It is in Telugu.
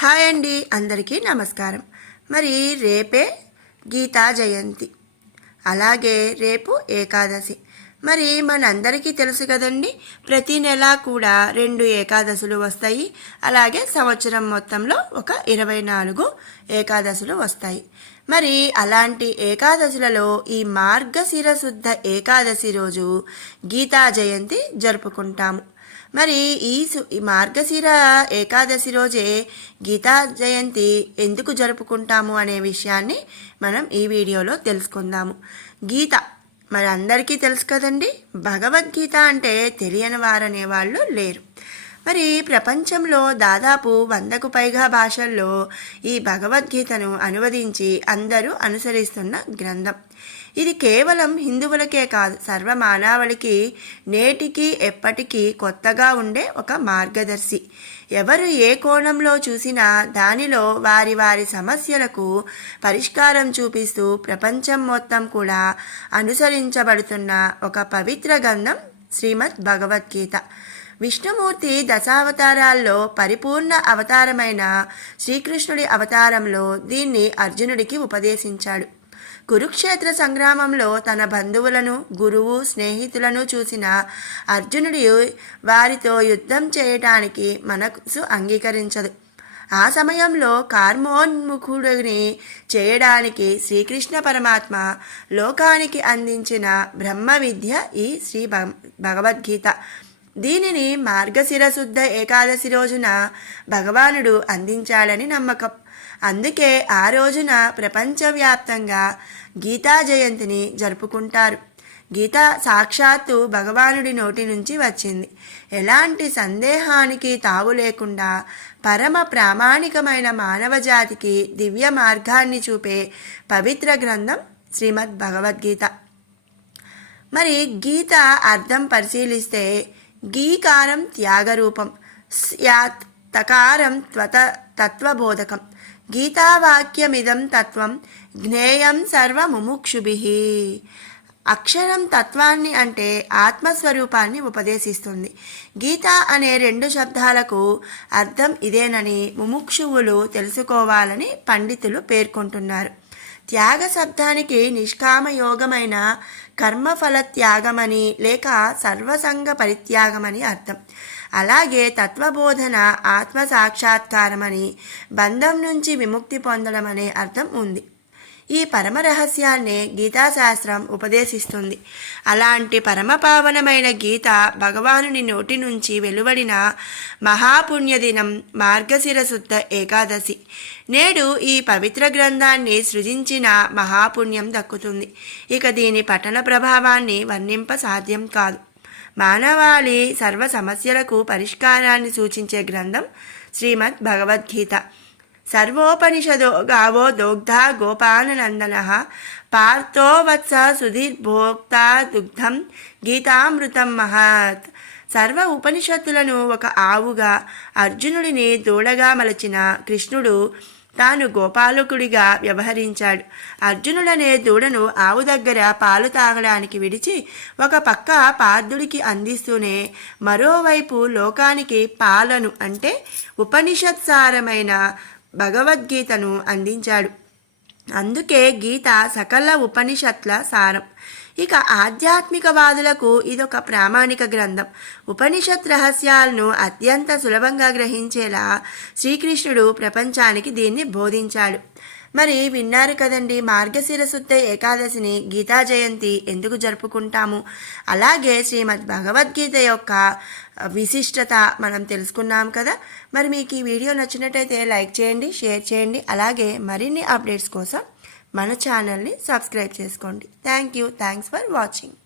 హాయ్ అండి, అందరికీ నమస్కారం. మరి రేపే గీతా జయంతి, అలాగే రేపు ఏకాదశి. మరి మనందరికీ తెలుసు కదండి, ప్రతి నెల కూడా 2 ఏకాదశులు వస్తాయి. అలాగే సంవత్సరం మొత్తంలో ఒక 24 ఏకాదశులు వస్తాయి. మరి అలాంటి ఏకాదశులలో ఈ మార్గశిర శుద్ధ ఏకాదశి రోజు గీతా జయంతి జరుపుకుంటాము. మరి ఈ మార్గశిర ఏకాదశి రోజే గీతా జయంతి ఎందుకు జరుపుకుంటాము అనే విషయాన్ని మనం ఈ వీడియోలో తెలుసుకుందాము. గీత మరి అందరికీ తెలుసు కదండి, భగవద్గీత అంటే తెలియని వారనే వాళ్ళు లేరు. మరి ప్రపంచంలో దాదాపు 100కు పైగా భాషల్లో ఈ భగవద్గీతను అనువదించి అందరూ అనుసరిస్తున్న గ్రంథం. ఇది కేవలం హిందువులకే కాదు, సర్వమానవాళికి నేటికి ఎప్పటికీ కొత్తగా ఉండే ఒక మార్గదర్శి. ఎవరు ఏ కోణంలో చూసినా దానిలో వారి వారి సమస్యలకు పరిష్కారం చూపిస్తూ ప్రపంచం మొత్తం కూడా అనుసరించబడుతున్న ఒక పవిత్ర గ్రంథం శ్రీమద్ భగవద్గీత. విష్ణుమూర్తి దశావతారాల్లో పరిపూర్ణ అవతారమైన శ్రీకృష్ణుడి అవతారంలో దీన్ని అర్జునుడికి ఉపదేశించాడు. కురుక్షేత్ర సంగ్రామంలో తన బంధువులను, గురువు, స్నేహితులను చూసిన అర్జునుడు వారితో యుద్ధం చేయటానికి మనసు అంగీకరించదు. ఆ సమయంలో కార్మోన్ముఖుడిని చేయడానికి శ్రీకృష్ణ పరమాత్మ లోకానికి అందించిన బ్రహ్మ విద్య ఈ శ్రీ భగవద్గీత. దీనిని మార్గశిర శుద్ధ ఏకాదశి రోజున భగవానుడు అందించాడని నమ్మకం. అందుకే ఆ రోజున ప్రపంచవ్యాప్తంగా గీతా జయంతిని జరుపుకుంటారు. గీత సాక్షాత్తు భగవానుడి నోటి నుంచి వచ్చింది. ఎలాంటి సందేహానికి తావు లేకుండా పరమ ప్రామాణికమైన మానవ జాతికి దివ్య మార్గాన్ని చూపే పవిత్ర గ్రంథం శ్రీమద్ భగవద్గీత. మరి గీత అర్థం పరిశీలిస్తే గీకారం త్యాగరూపం, స్యాత్ తకారం తత్వబోధకం, గీతావాక్యమిదం తత్వం జ్ఞేయం సర్వముముక్షుభిః. అక్షరం తత్వాన్ని అంటే ఆత్మస్వరూపాన్ని ఉపదేశిస్తుంది. గీత అనే 2 శబ్దాలకు అర్థం ఇదేనని ముముక్షువులు తెలుసుకోవాలని పండితులు పేర్కొంటున్నారు. త్యాగ శబ్దానికి నిష్కామయోగమైన కర్మఫల త్యాగమని లేక సర్వసంగ పరిత్యాగమని అర్థం. అలాగే తత్వబోధన ఆత్మ సాక్షాత్కారమని, బంధం నుంచి విముక్తి పొందడం అనే అర్థం ఉంది. ఈ పరమ రహస్యాన్నే గీతాశాస్త్రం ఉపదేశిస్తుంది. అలాంటి పరమపావనమైన గీత భగవానుని నోటి నుంచి వెలువడిన మహాపుణ్యదినం మార్గశిర శుద్ధ ఏకాదశి. నేడు ఈ పవిత్ర గ్రంథాన్ని సృజించిన మహాపుణ్యం దక్కుతుంది. ఇక దీని పఠన ప్రభావాన్ని వర్ణింప సాధ్యం కాదు. మానవాళి సర్వ సమస్యలకు పరిష్కారాన్ని సూచించే గ్రంథం శ్రీమద్ భగవద్గీత. సర్వోపనిషదో గావో దోగ్ధా గోపాలనందనః పార్థో వత్స సుధీర్భోక్తా దుగ్ధం గీతామృతం మహత్. సర్వ ఉపనిషత్తులను ఒక ఆవుగా, అర్జునుడిని దూడగా మలచిన కృష్ణుడు తాను గోపాలకుడిగా వ్యవహరించాడు. అర్జునుడనే దూడను ఆవు దగ్గర పాలు తాగడానికి విడిచి ఒక పక్క పార్థుడికి అందిస్తూనే మరోవైపు లోకానికి పాలను అంటే ఉపనిషత్సారమైన భగవద్గీతను అందించాడు. అందుకే గీత సకల ఉపనిషత్ల సారం. ఇక ఆధ్యాత్మికవాదులకు ఇదొక ప్రామాణిక గ్రంథం. ఉపనిషత్ రహస్యాలను అత్యంత సులభంగా గ్రహించేలా శ్రీకృష్ణుడు ప్రపంచానికి దీన్ని బోధించాడు. మరి విన్నారు కదండి, మార్గశిర శుద్ధ ఏకాదశిని గీతా జయంతి ఎందుకు జరుపుకుంటాము, అలాగే శ్రీమద్ భగవద్గీత యొక్క విశిష్టత మనం తెలుసుకున్నాం కదా. మరి మీకు ఈ వీడియో నచ్చినట్టయితే లైక్ చేయండి, షేర్ చేయండి. అలాగే మరిన్ని అప్డేట్స్ కోసం మన ఛానల్ని సబ్స్క్రైబ్ చేసుకోండి. Thanks for watching.